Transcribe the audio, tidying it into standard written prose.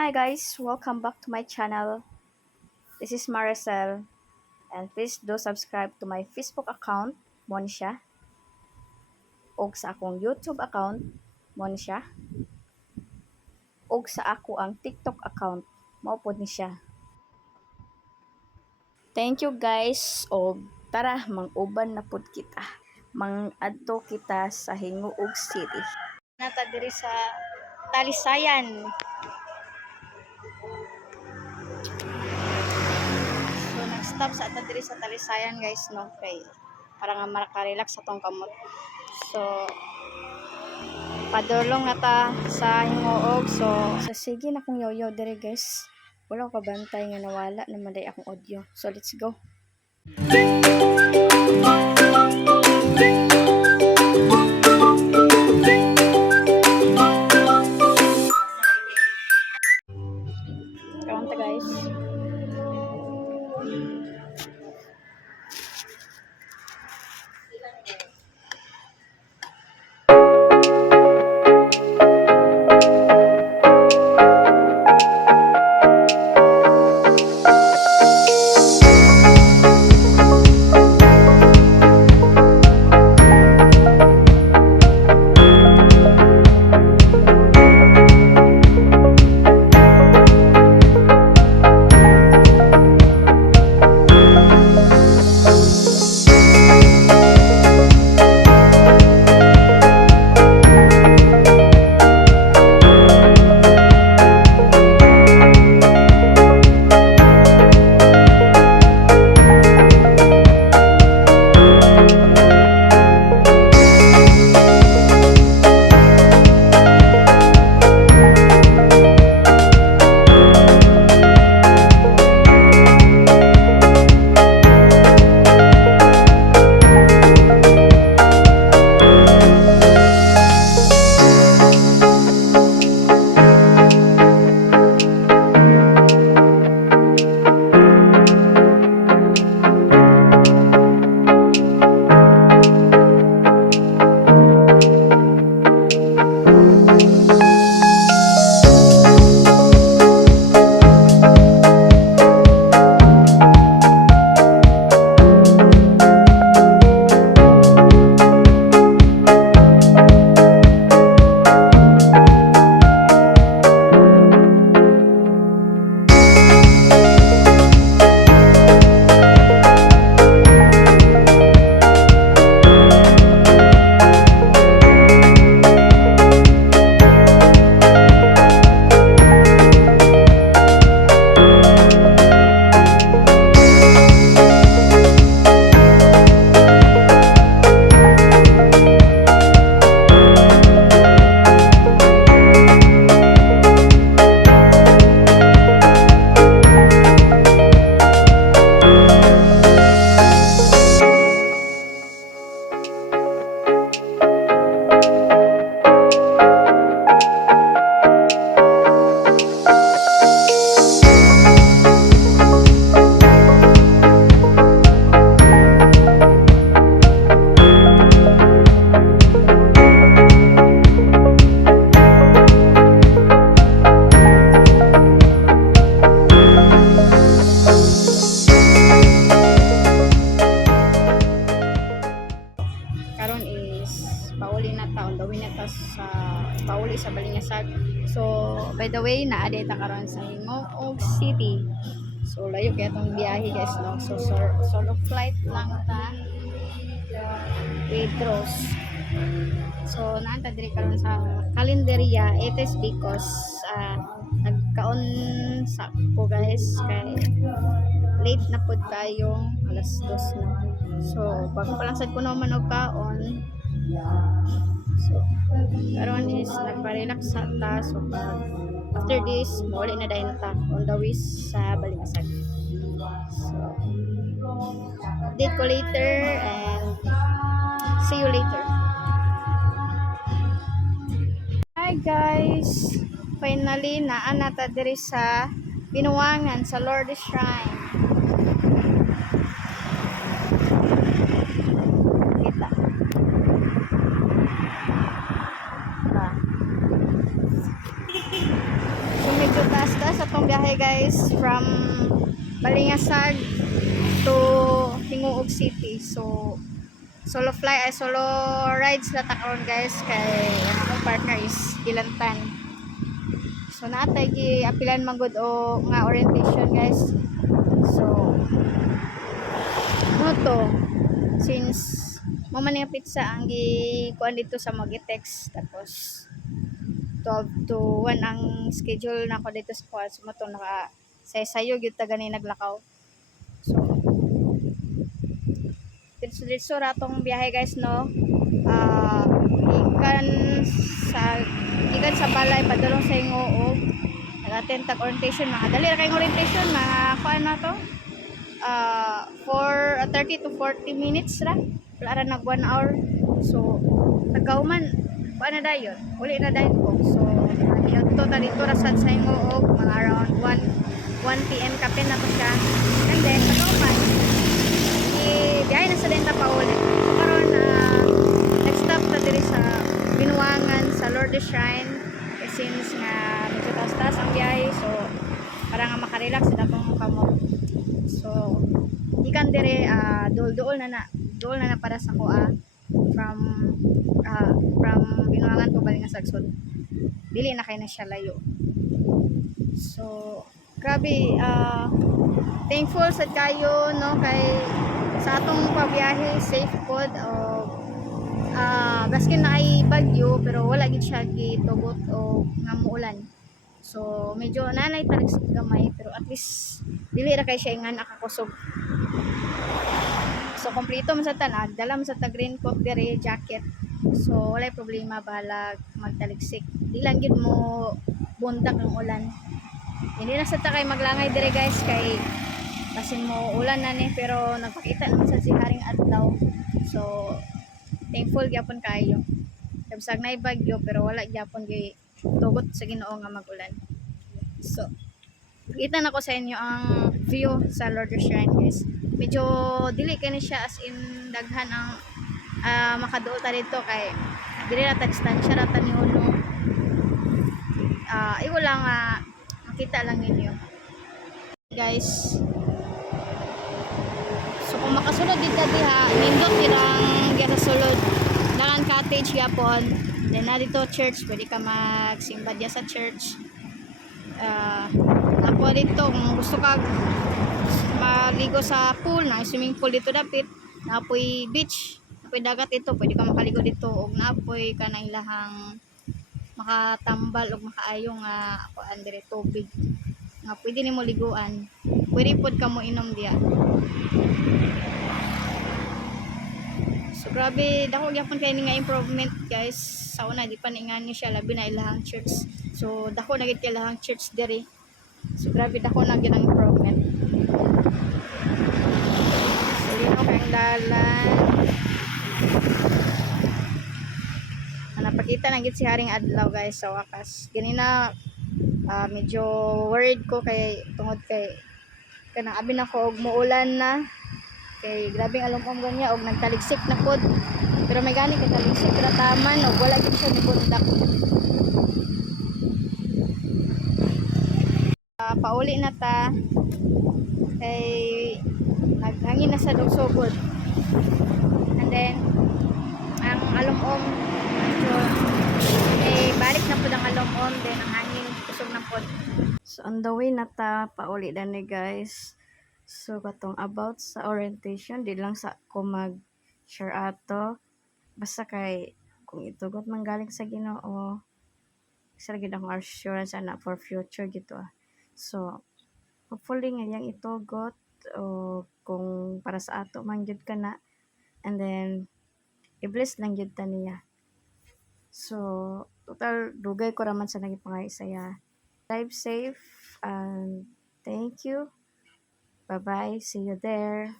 Hi guys, welcome back to my channel. This is Maricel and please do subscribe to my Facebook account, Monisha, ug sa akong YouTube account, Monisha, ug sa ako ang TikTok account, mao pod ni siya. Thank you guys og tara mang-uban na pod kita. Mang-adto kita sa Hinguog City. Nata diri sa Talisayan. So, nag-stop sa ata diri sa Talisayan guys, no? Kay para nga maka-relax sa tong kamot. So, padulong na ta sa Hingoog. So sige na kong yoyo diri guys. Wala ko kabantay nga nawala na maday akong audio. So, let's go. Karon ta guys. Karon is pauli na ta, on the way na ta sa pauli sa Balingasag. So by the way naa ta karon sa Hingoog City. So layo kaya tong biyahe guys, no. So solo flight lang ta with Rose. So naanta diri karon sa Calendaria. It is because nagkaon sa ko guys kay late na pod kayo, alas 2 na. So bago pa lang sad ko naman og kaon. So karon is nagpa-relax sa ta. So after this muli na dayon ta on the way sa Balingasag. So update ko later and see you later. Hi guys, finally naa na ta diri sa Binuangan sa Lourdes Shrine. Kita. So medyo medyo taas-taas atong biyahe guys from Balingasag to Hinguog City. So solo rides na takon guys kay ang akong partner is Gilantan. So naatay gi apilan manggod o nga orientation guys. So ano to, since mamani ang pizza ang gikuan dito sa Magitex, tapos 12 to 1 ang schedule na ko dito sa kuan, so mato naka sayo gyud ta gani naglakaw. So diretso ratong biyahe guys no. Gikan sa balay padulong sa Hinguog, nag-attend tag orientation, mga dali ra kay orientation, mga kuan na to for 30 to 40 minutes ra, wala ra nag 1 hour. So tagahuman kuan na dayon, uli na dayon ko. So to ta dito ra sad sa Hinguog mga around 1 PM kapin na to siya, and then tagahuman biyahe na sa denta pa ulit. So karon nag-stop ta diri sa Binuangan sa Lourdes Shrine, since nga medyo taas-taas ang biyahe, so para nga makarelax sa akong kamot. So ikan dire duol na para sa kuha from Binuangan to Balingasag, so dili na kay na siya layo. So grabe, thankful sad kayo no kay sa atong pabiyahe, safe pod. Baskin na ay bagyo pero wala gid siya gitugot o nga muulan. So medyo nanay tarik sa gamay, pero at least dili ra kay siya nga nakakusog. So kompleto man sa tanan, dala man sa tag raincoat dire, jacket. So walay problema balag magtaliksik. Di lang gyud mo bundak ang ulan. Hindi na sa takay maglangay dire guys kay basin mo ulan na ni, pero nagpakita naman sa siharing adlaw. So thankful gyapon kayo. Kabsag na bagyo pero wala gyapon gyud tugot sa Ginoo nga magulan. So kita na ko sa inyo ang view sa Lourdes Shrine guys. Medyo dili kani siya as in daghan ang makaduol ta dito kay dili ra tag stansya ra ta ni uno. Iwo lang makita lang ninyo guys. So kung makasulod dito diha, nindot irang sa sulod dalan cottage yapon, then na dito church, pwede ka magsimba diya sa church. Apo dito kung gusto ka maligo sa pool, na swimming pool dito dapit, napoy beach, napoy dagat ito, pwede ka makaligo dito, og napoy ka na ilahang makatambal og makaayo nga kuan dire tubig nga pwede nimo liguan, pwede pod ka mo inom diya. So grabe dako gyapon kay ni nga improvement guys. Sa una di pa ni nga ni siya labi na ilahang church. So dako na gid kay ilahang church diri. So grabe dako na gyud ang improvement. So lino kay dalan. Napakita na gid si haring adlaw guys sa wakas. Ganina medyo worried ko kay tungod kay kanang abi na ko og muulan na. Kay grabing alom-om ganya og nagtaligsik na pod, pero may gani kay taligsik ra taman og wala gyud siya nibundak. Pauli na ta kay naghangin na sa dugsugod, and then ang alom-om medyo balik na pod ang alom-om, then ang hangin kusog na pod. So on the way na ta pauli dani guys. So katong about sa orientation, di lang sa ko mag-share ato, basta kay kung itugot man galing sa Ginoo, isa gid akong assurance ana for future gito. So hopefully ngayang itugot o kung para sa ato man gyud kana, and then i-bless lang gyud ta niya. So total dugay ko raman sa nagipangay saya. Drive safe and thank you. Bye-bye. See you there.